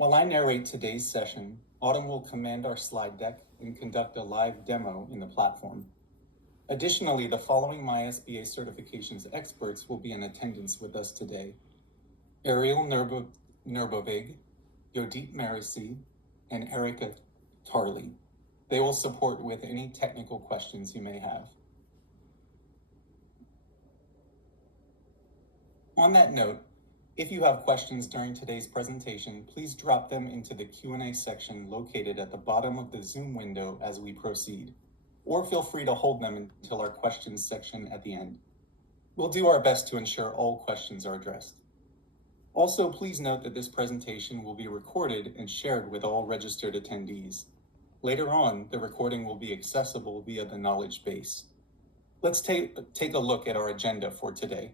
While I narrate today's session, Autumn will command our slide deck and conduct a live demo in the platform. Additionally, the following MySBA certifications experts will be in attendance with us today: Ariel Nurbovig, Yodit Marisi, and Erica Tarley. They will support with any technical questions you may have. On that note, if you have questions during today's presentation, please drop them into the Q&A section located at the bottom of the Zoom window as we proceed, or feel free to hold them until our questions section at the end. We'll do our best to ensure all questions are addressed. Also, please note that this presentation will be recorded and shared with all registered attendees. Later on, the recording will be accessible via the knowledge base. Let's take a look at our agenda for today.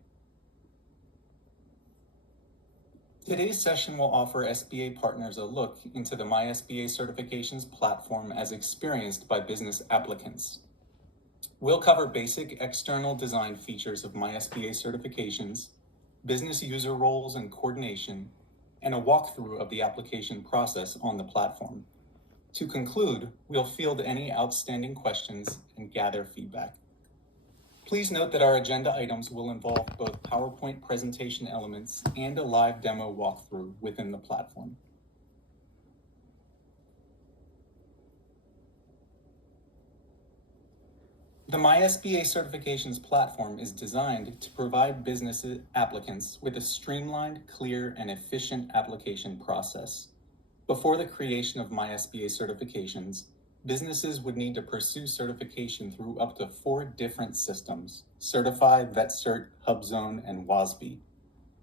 Today's session will offer SBA partners a look into the MySBA certifications platform as experienced by business applicants. We'll cover basic external design features of MySBA certifications, business user roles and coordination, and a walkthrough of the application process on the platform. To conclude, we'll field any outstanding questions and gather feedback. Please note that our agenda items will involve both PowerPoint presentation elements and a live demo walkthrough within the platform. The MySBA certifications platform is designed to provide business applicants with a streamlined, clear, and efficient application process. Before the creation of MySBA certifications, businesses would need to pursue certification through up to 4 different systems: Certify, VetCert, HubZone, and WASB.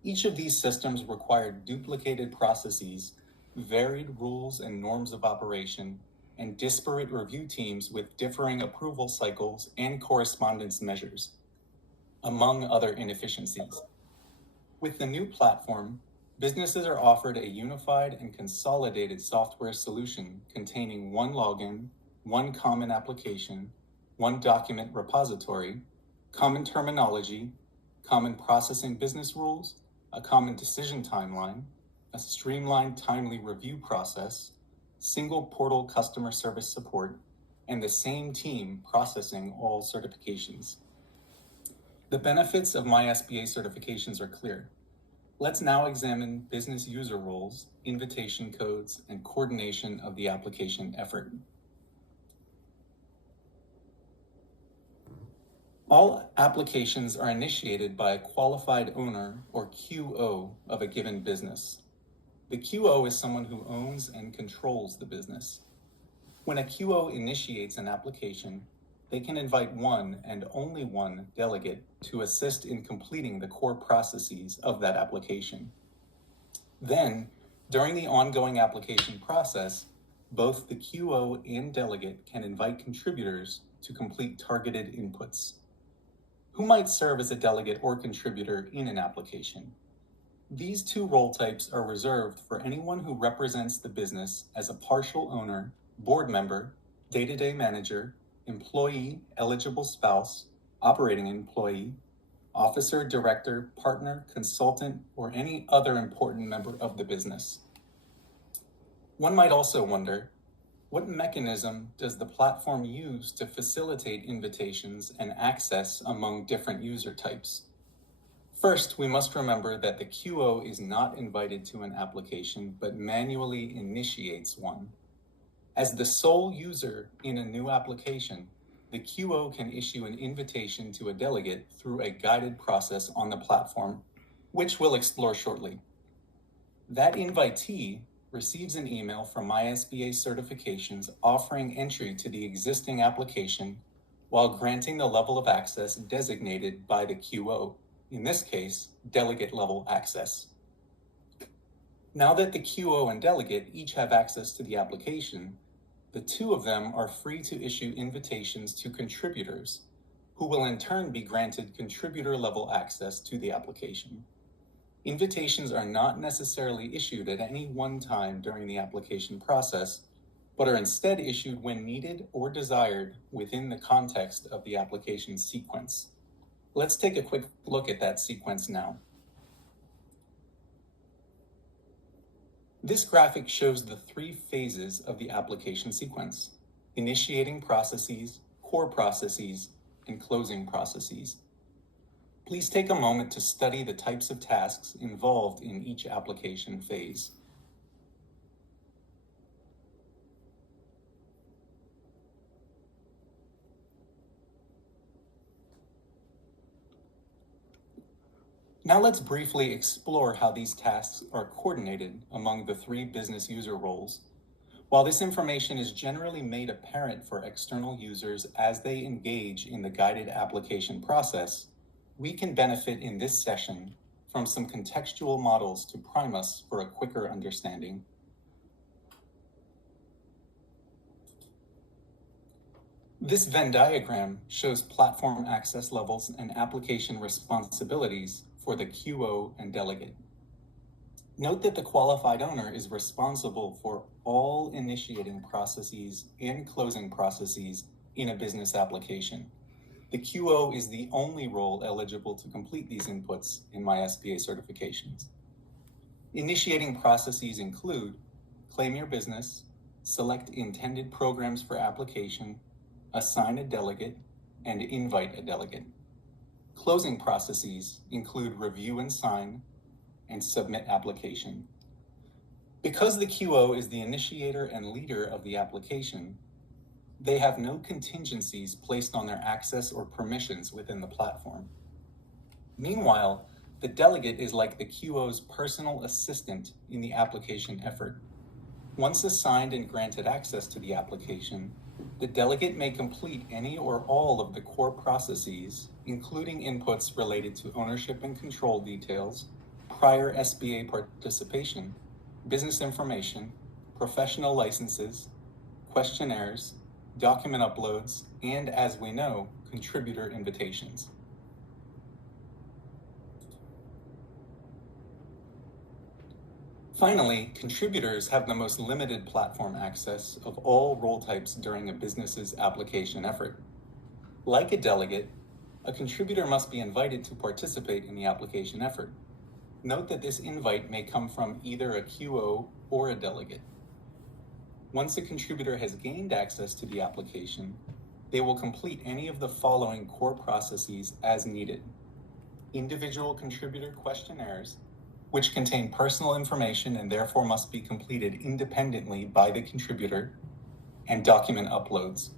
Each of these systems required duplicated processes, varied rules and norms of operation, and disparate review teams with differing approval cycles and correspondence measures, among other inefficiencies. With the new platform, businesses are offered a unified and consolidated software solution containing one login, one common application, one document repository, common terminology, common processing business rules, a common decision timeline, a streamlined timely review process, single portal customer service support, and the same team processing all certifications. The benefits of MySBA certifications are clear. Let's now examine business user roles, invitation codes, and coordination of the application effort. All applications are initiated by a qualified owner or QO of a given business. The QO is someone who owns and controls the business. When a QO initiates an application, they can invite one and only one delegate to assist in completing the core processes of that application. Then, during the ongoing application process, both the QO and delegate can invite contributors to complete targeted inputs. Who might serve as a delegate or contributor in an application? These 2 role types are reserved for anyone who represents the business as a partial owner, board member, day-to-day manager, employee, eligible spouse, operating employee, officer, director, partner, consultant, or any other important member of the business. One might also wonder, what mechanism does the platform use to facilitate invitations and access among different user types? First, we must remember that the QO is not invited to an application, but manually initiates one. As the sole user in a new application, the QO can issue an invitation to a delegate through a guided process on the platform, which we'll explore shortly. That invitee receives an email from MySBA certifications offering entry to the existing application while granting the level of access designated by the QO, in this case, delegate level access. Now that the QO and delegate each have access to the application, the 2 of them are free to issue invitations to contributors, who will in turn be granted contributor level access to the application. Invitations are not necessarily issued at any one time during the application process, but are instead issued when needed or desired within the context of the application sequence. Let's take a quick look at that sequence now. This graphic shows the 3 phases of the application sequence: initiating processes, core processes, and closing processes. Please take a moment to study the types of tasks involved in each application phase. Now let's briefly explore how these tasks are coordinated among the 3 business user roles. While this information is generally made apparent for external users as they engage in the guided application process, we can benefit in this session from some contextual models to prime us for a quicker understanding. This Venn diagram shows platform access levels and application responsibilities for the QO and delegate. Note that the qualified owner is responsible for all initiating processes and closing processes in a business application. The QO is the only role eligible to complete these inputs in my SBA certifications. Initiating processes include claim your business, select intended programs for application, assign a delegate, and invite a delegate. Closing processes include review and sign, and submit application. Because the QO is the initiator and leader of the application, they have no contingencies placed on their access or permissions within the platform. Meanwhile, the delegate is like the QO's personal assistant in the application effort. Once assigned and granted access to the application, the delegate may complete any or all of the core processes, including inputs related to ownership and control details, prior SBA participation, business information, professional licenses, questionnaires, document uploads, and, as we know, contributor invitations. Finally, contributors have the most limited platform access of all role types during a business's application effort. Like a delegate, a contributor must be invited to participate in the application effort. Note that this invite may come from either a QO or a delegate. Once a contributor has gained access to the application, they will complete any of the following core processes as needed: individual contributor questionnaires, which contain personal information and therefore must be completed independently by the contributor, and document uploads.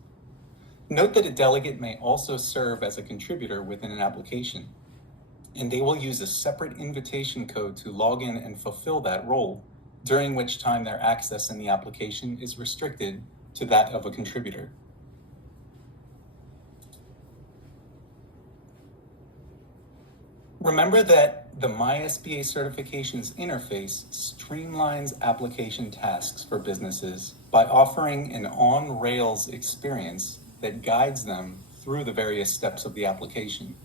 Note that a delegate may also serve as a contributor within an application, and they will use a separate invitation code to log in and fulfill that role, during which time their access in the application is restricted to that of a contributor. Remember that the MySBA Certifications interface streamlines application tasks for businesses by offering an on-rails experience that guides them through the various steps of the application.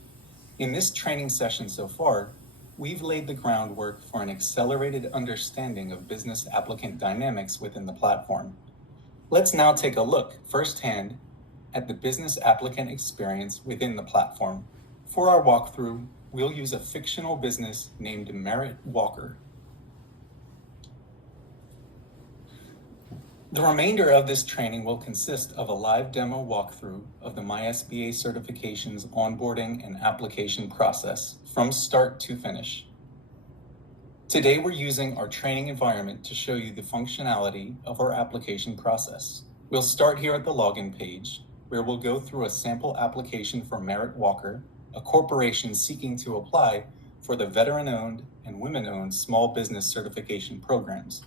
In this training session so far, we've laid the groundwork for an accelerated understanding of business applicant dynamics within the platform. Let's now take a look firsthand at the business applicant experience within the platform. For our walkthrough, we'll use a fictional business named Merritt Walker. The remainder of this training will consist of a live demo walkthrough of the MySBA Certifications onboarding and application process from start to finish. Today, we're using our training environment to show you the functionality of our application process. We'll start here at the login page, where we'll go through a sample application for Merritt Walker, a corporation seeking to apply for the veteran-owned and women-owned small business certification programs.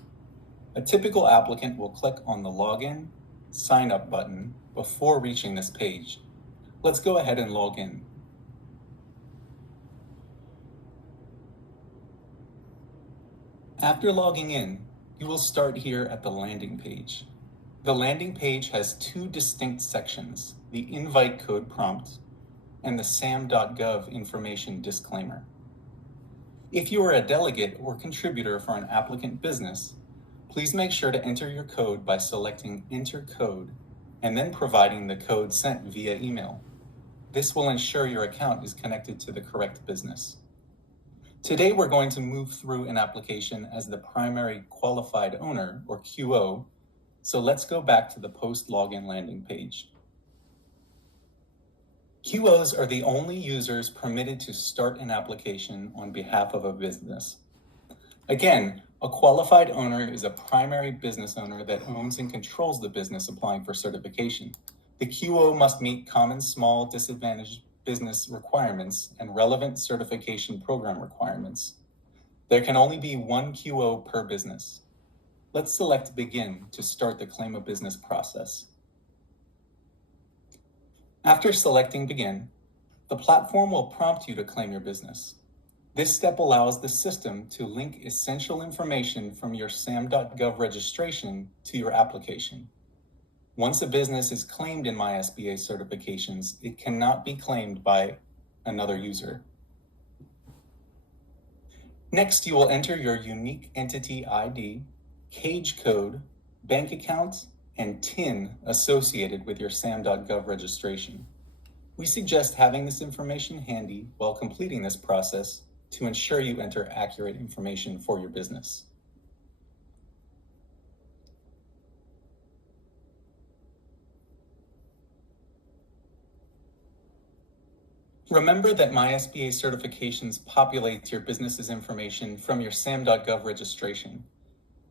A typical applicant will click on the Login, Sign Up button before reaching this page. Let's go ahead and log in. After logging in, you will start here at the landing page. The landing page has 2 distinct sections: the invite code prompt and the sam.gov information disclaimer. If you are a delegate or contributor for an applicant business, please make sure to enter your code by selecting Enter Code and then providing the code sent via email. This will ensure your account is connected to the correct business. Today, we're going to move through an application as the primary qualified owner, or QO, so let's go back to the post-login landing page. QOs are the only users permitted to start an application on behalf of a business. Again, a qualified owner is a primary business owner that owns and controls the business applying for certification. The QO must meet common small disadvantaged business requirements and relevant certification program requirements. There can only be one QO per business. Let's select Begin to start the Claim a Business process. After selecting Begin, the platform will prompt you to claim your business. This step allows the system to link essential information from your SAM.gov registration to your application. Once a business is claimed in My SBA certifications, it cannot be claimed by another user. Next, you will enter your unique entity ID, cage code, bank account, and TIN associated with your SAM.gov registration. We suggest having this information handy while completing this process to ensure you enter accurate information for your business. Remember that My SBA certifications populates your business's information from your SAM.gov registration.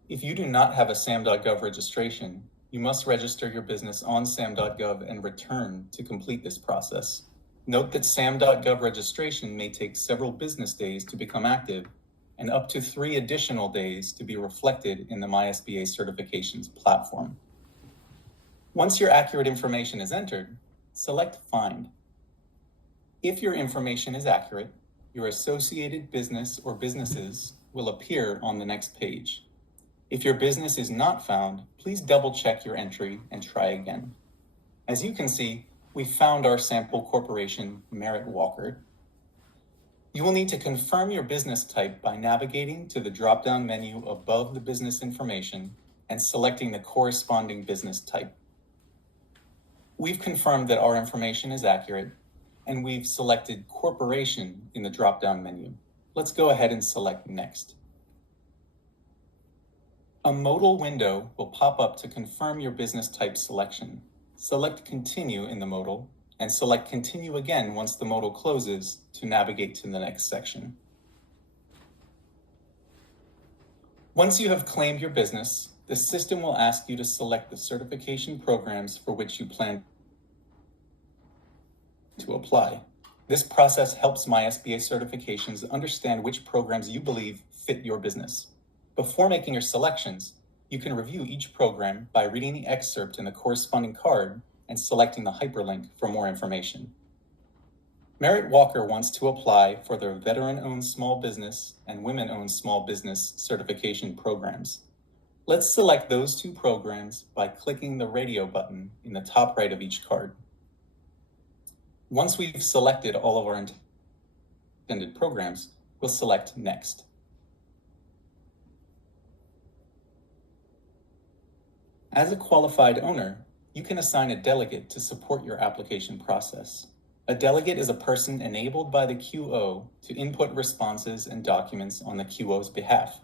If you do not have a SAM.gov registration, you must register your business on SAM.gov and return to complete this process. Note that SAM.gov registration may take several business days to become active and up to 3 additional days to be reflected in the My SBA certifications platform. Once your accurate information is entered, select Find. If your information is accurate, your associated business or businesses will appear on the next page. If your business is not found, please double check your entry and try again. As you can see, we found our sample corporation, Merritt Walker. You will need to confirm your business type by navigating to the drop-down menu above the business information and selecting the corresponding business type. We've confirmed that our information is accurate, and we've selected Corporation in the drop-down menu. Let's go ahead and select Next. A modal window will pop up to confirm your business type selection. Select Continue in the modal, and select Continue again once the modal closes to navigate to the next section. Once you have claimed your business, the system will ask you to select the certification programs for which you plan to apply. This process helps My SBA certifications understand which programs you believe fit your business. Before making your selections, you can review each program by reading the excerpt in the corresponding card and selecting the hyperlink for more information. Merritt Walker wants to apply for their veteran-owned small business and women-owned small business certification programs. Let's select those 2 programs by clicking the radio button in the top right of each card. Once we've selected all of our intended programs, we'll select Next. As a qualified owner, you can assign a delegate to support your application process. A delegate is a person enabled by the QO to input responses and documents on the QO's behalf.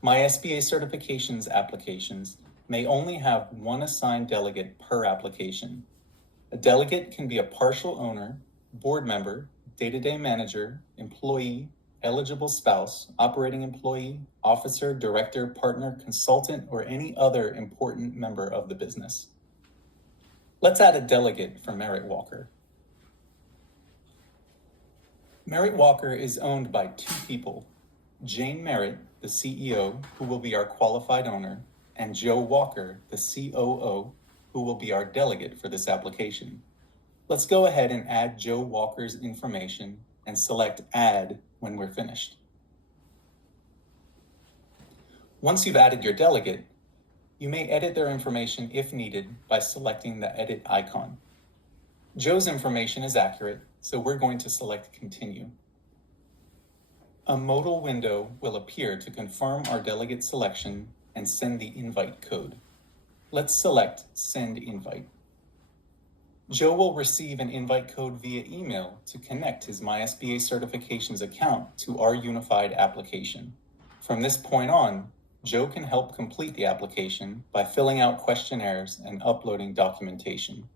My SBA certifications applications may only have one assigned delegate per application. A delegate can be a partial owner, board member, day-to-day manager, employee, eligible spouse, operating employee, officer, director, partner, consultant, or any other important member of the business. Let's add a delegate for Merritt Walker. Merritt Walker is owned by 2 people, Jane Merritt, the CEO, who will be our qualified owner, and Joe Walker, the COO, who will be our delegate for this application. Let's go ahead and add Joe Walker's information and select Add when we're finished. Once you've added your delegate, you may edit their information if needed by selecting the edit icon. Joe's information is accurate, so we're going to select Continue. A modal window will appear to confirm our delegate selection and send the invite code. Let's select Send Invite. Joe will receive an invite code via email to connect his MySBA certifications account to our unified application. From this point on, Joe can help complete the application by filling out questionnaires and uploading documentation.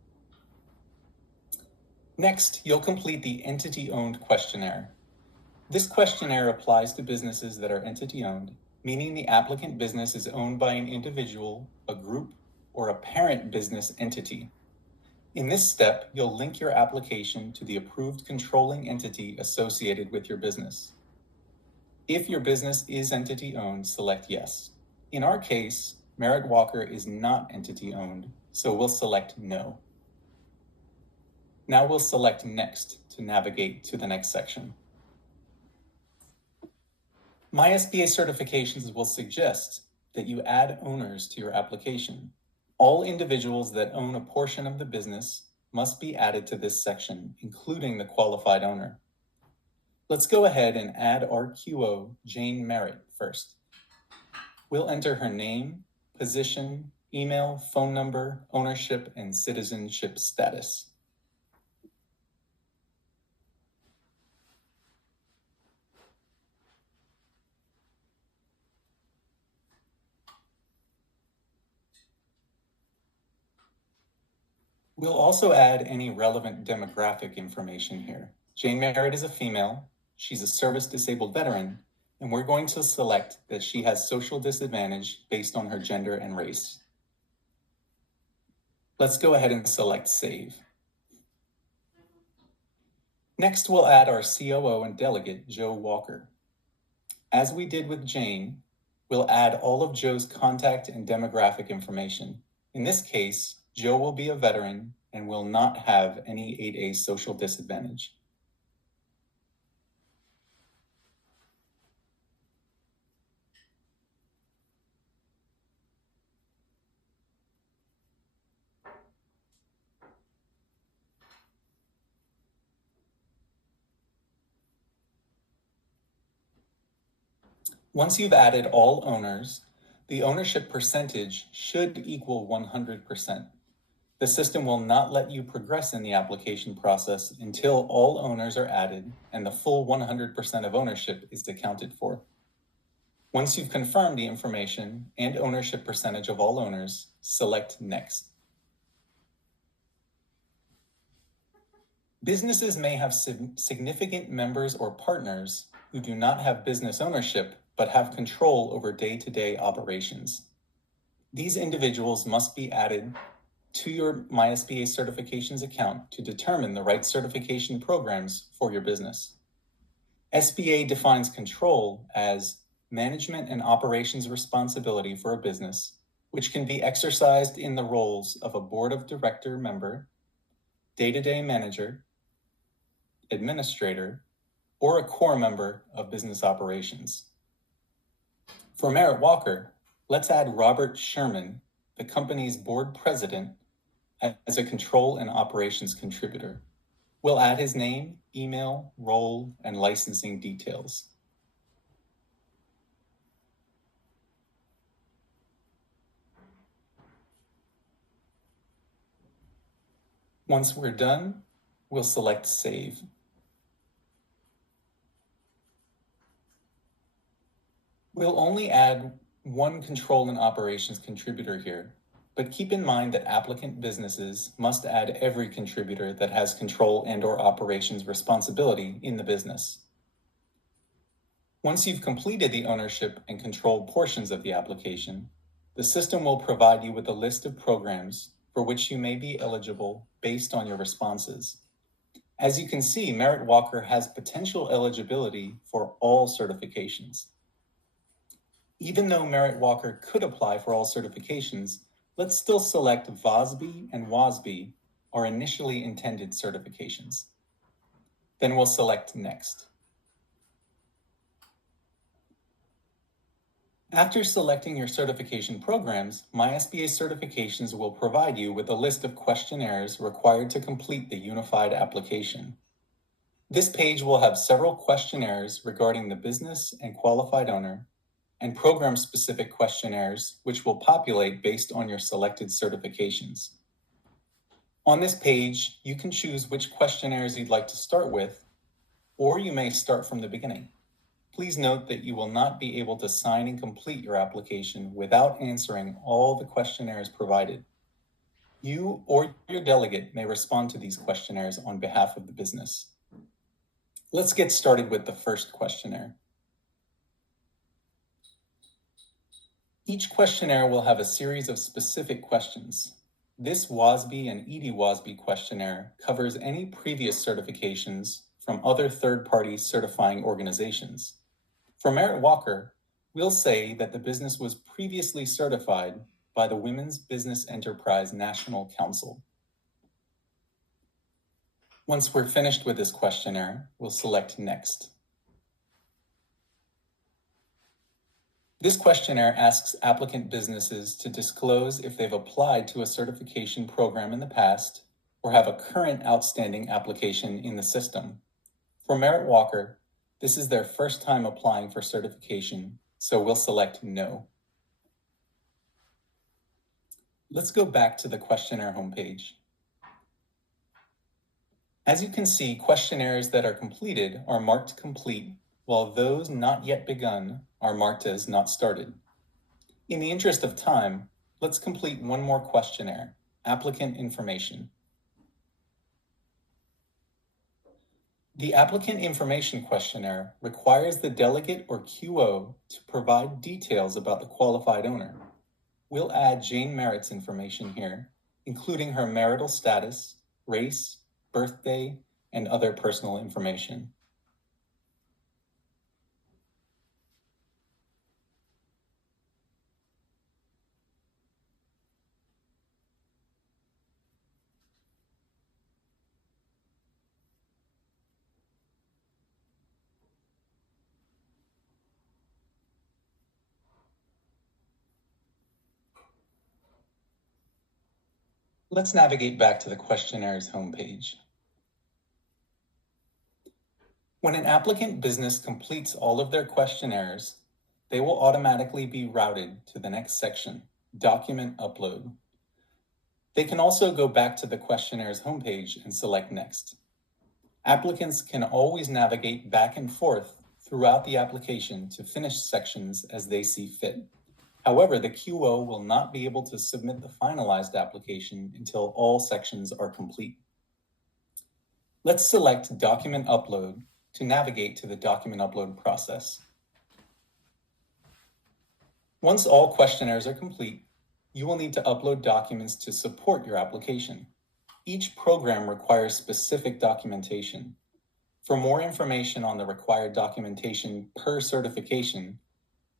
Next, you'll complete the entity-owned questionnaire. This questionnaire applies to businesses that are entity-owned, meaning the applicant business is owned by an individual, a group, or a parent business entity. In this step, you'll link your application to the approved controlling entity associated with your business. If your business is entity-owned, select yes. In our case, Merritt Walker is not entity-owned, so we'll select no. Now we'll select Next to navigate to the next section. MySBA certifications will suggest that you add owners to your application. All individuals that own a portion of the business must be added to this section, including the qualified owner. Let's go ahead and add our QO, Jane Merritt, first. We'll enter her name, position, email, phone number, ownership, and citizenship status. We'll also add any relevant demographic information here. Jane Merritt is a female, she's a service-disabled veteran, and we're going to select that she has social disadvantage based on her gender and race. Let's go ahead and select Save. Next, we'll add our COO and delegate, Joe Walker. As we did with Jane, we'll add all of Joe's contact and demographic information. In this case, Joe will be a veteran and will not have any 8A social disadvantage. Once you've added all owners, the ownership percentage should equal 100%. The system will not let you progress in the application process until all owners are added and the full 100% of ownership is accounted for. Once you've confirmed the information and ownership percentage of all owners, select Next. Businesses may have significant members or partners who do not have business ownership but have control over day-to-day operations. These individuals must be added to your MySBA certifications account to determine the right certification programs for your business. SBA defines control as management and operations responsibility for a business, which can be exercised in the roles of a board of director member, day-to-day manager, administrator, or a core member of business operations. For Merritt Walker, let's add Robert Sherman, the company's board president, as a control and operations contributor. We'll add his name, email, role, and licensing details. Once we're done, we'll select Save. We'll only add one control and operations contributor here, but keep in mind that applicant businesses must add every contributor that has control and/or operations responsibility in the business. Once you've completed the ownership and control portions of the application, the system will provide you with a list of programs for which you may be eligible based on your responses. As you can see, Merritt Walker has potential eligibility for all certifications. Even though Merritt Walker could apply for all certifications, let's still select VOSB and WOSB, our initially intended certifications. Then we'll select Next. After selecting your certification programs, MySBA certifications will provide you with a list of questionnaires required to complete the unified application. This page will have several questionnaires regarding the business and qualified owner, and program-specific questionnaires which will populate based on your selected certifications. On this page, you can choose which questionnaires you'd like to start with, or you may start from the beginning. Please note that you will not be able to sign and complete your application without answering all the questionnaires provided. You or your delegate may respond to these questionnaires on behalf of the business. Let's get started with the first questionnaire. Each questionnaire will have a series of specific questions. This WASB and ED-WASB questionnaire covers any previous certifications from other third-party certifying organizations. For Merritt Walker, we'll say that the business was previously certified by the Women's Business Enterprise National Council. Once we're finished with this questionnaire, we'll select Next. This questionnaire asks applicant businesses to disclose if they've applied to a certification program in the past or have a current outstanding application in the system. For Merritt Walker, this is their first time applying for certification, so we'll select No. Let's go back to the questionnaire homepage. As you can see, questionnaires that are completed are marked complete, while those not yet begun are marked as not started. In the interest of time, let's complete one more questionnaire, applicant information. The applicant information questionnaire requires the delegate or QO to provide details about the qualified owner. We'll add Jane Merritt's information here, including her marital status, race, birthday, and other personal information. Let's navigate back to the questionnaires homepage. When an applicant business completes all of their questionnaires, they will automatically be routed to the next section, Document Upload. They can also go back to the questionnaires homepage and select Next. Applicants can always navigate back and forth throughout the application to finish sections as they see fit. However, the QO will not be able to submit the finalized application until all sections are complete. Let's select Document Upload to navigate to the document upload process. Once all questionnaires are complete, you will need to upload documents to support your application. Each program requires specific documentation. For more information on the required documentation per certification,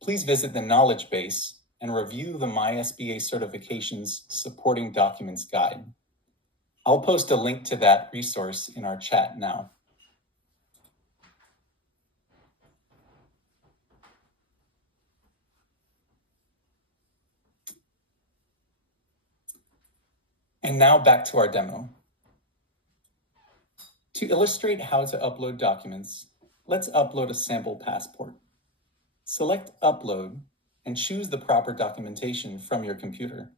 please visit the knowledge base and review the SBA Certifications Supporting Documents Guide. I'll post a link to that resource in our chat now. And now back to our demo. To illustrate how to upload documents, let's upload a sample passport. Select Upload and choose the proper documentation from your computer.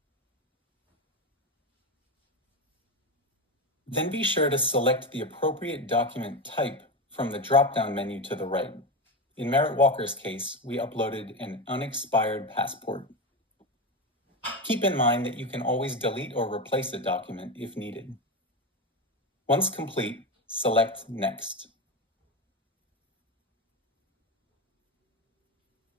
Then be sure to select the appropriate document type from the drop-down menu to the right. In Merritt Walker's case, we uploaded an unexpired passport. Keep in mind that you can always delete or replace a document if needed. Once complete, select Next.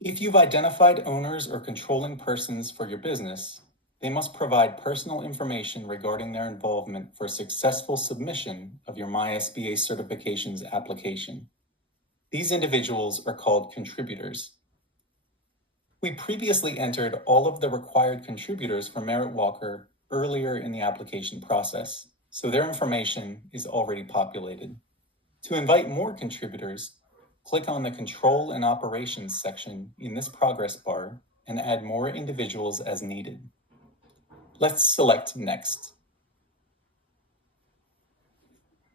If you've identified owners or controlling persons for your business, they must provide personal information regarding their involvement for successful submission of your SBA certifications application. These individuals are called contributors. We previously entered all of the required contributors for Merritt Walker earlier in the application process, so their information is already populated. To invite more contributors, click on the Control and Operations section in this progress bar and add more individuals as needed. Let's select Next.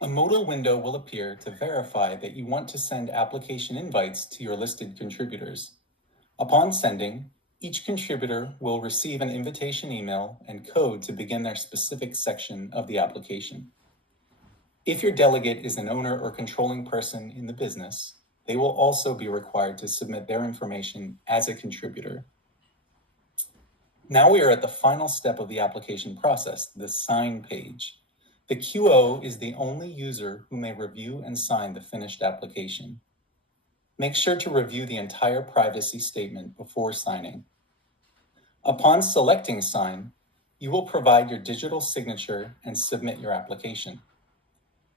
A modal window will appear to verify that you want to send application invites to your listed contributors. Upon sending, Each contributor will receive an invitation email and code to begin their specific section of the application. If your delegate is an owner or controlling person in the business, they will also be required to submit their information as a contributor. Now we are at the final step of the application process, the sign page. The QO is the only user who may review and sign the finished application. Make sure to review the entire privacy statement before signing. Upon selecting Sign, you will provide your digital signature and submit your application.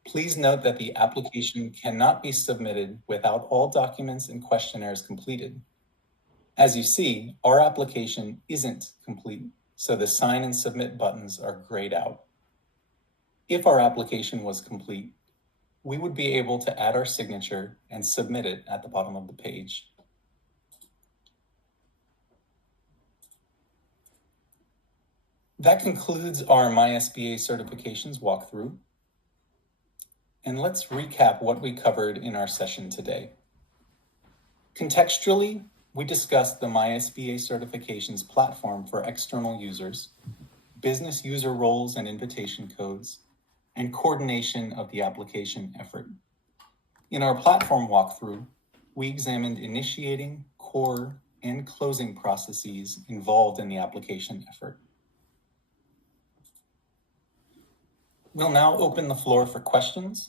Please note that the application cannot be submitted without all documents and questionnaires completed. As you see, our application isn't complete, so the Sign and Submit buttons are grayed out. If our application was complete, we would be able to add our signature and submit it at the bottom of the page. That concludes our MySBA certifications walkthrough. And let's recap what we covered in our session today. Contextually, we discussed the MySBA certifications platform for external users, business user roles and invitation codes, and coordination of the application effort. In our platform walkthrough, we examined initiating, core, and closing processes involved in the application effort. We'll now open the floor for questions.